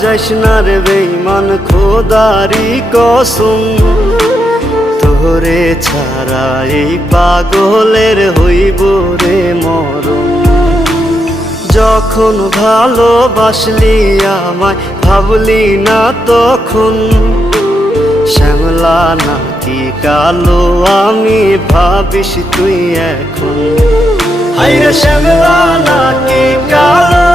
যাইস না রে বেঈমান খোদারি কসম, তোরে ছাড়া এই পাগলের হইব রে মরণ। যখন ভালোবাসলি আমায় ভাবলি না তখন, শ্যামলা নাকি কালো আমি ভাবিস তুই এখন। হায়রে শ্যামলা নাকি কালো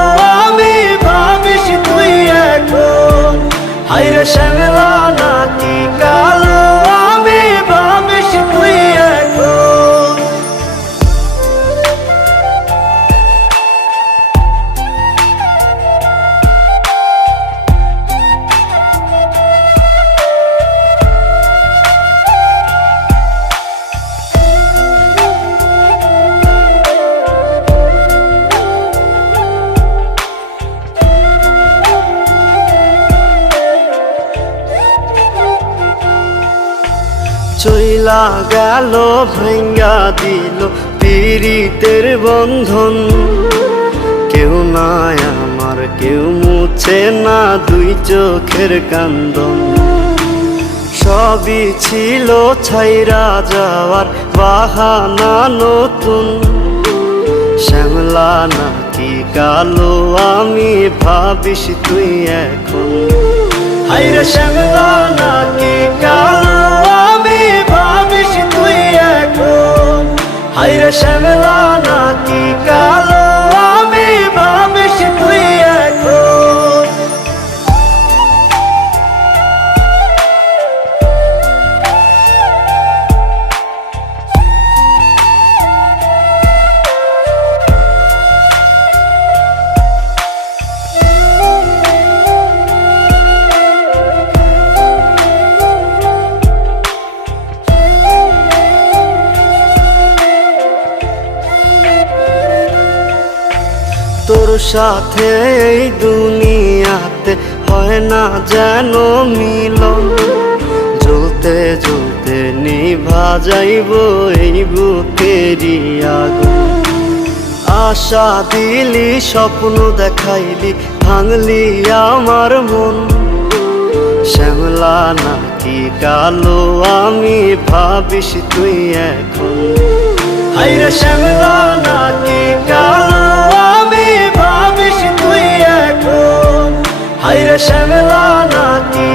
আমি ভাবিস তুই এখন। হায়রে শ্যামলা নাকি কালো আমি ভাবিস তুই এখন। চইলা গেল ভাঙ্গা দিল পীড়িতের বন্ধন, কেউ নাই আমার কেউ মুছে না দুই চোখের কান্দন। সবই ছিল ছাইরা যাওয়ার বাহানা নতুন, শ্যামলা নাকি কালো আমি ভাবিস তুই এখন। হায়রে শ্যামলা নাকি কালো আমি ভাবিস তুই এখন। হায়রে শ্যামলা নাকি কালো আমি ভাবিস তুই এখন। তোর সাথে এই দুনিয়াতে হয় না যেন মিলন, জ্বলতে জ্বলতে নিভা যাইব এই বুকেরই আগুন। আশা দিলি স্বপ্ন দেখাইলি ভাঙলি আমার মন, শ্যামলা নাকি কালো আমি ভাবিস তুই এখন। হায়রে শ্যামলা নাকি কালো আমি ভাবিস তুই এখন। হায়রে শ্যামলা নাকি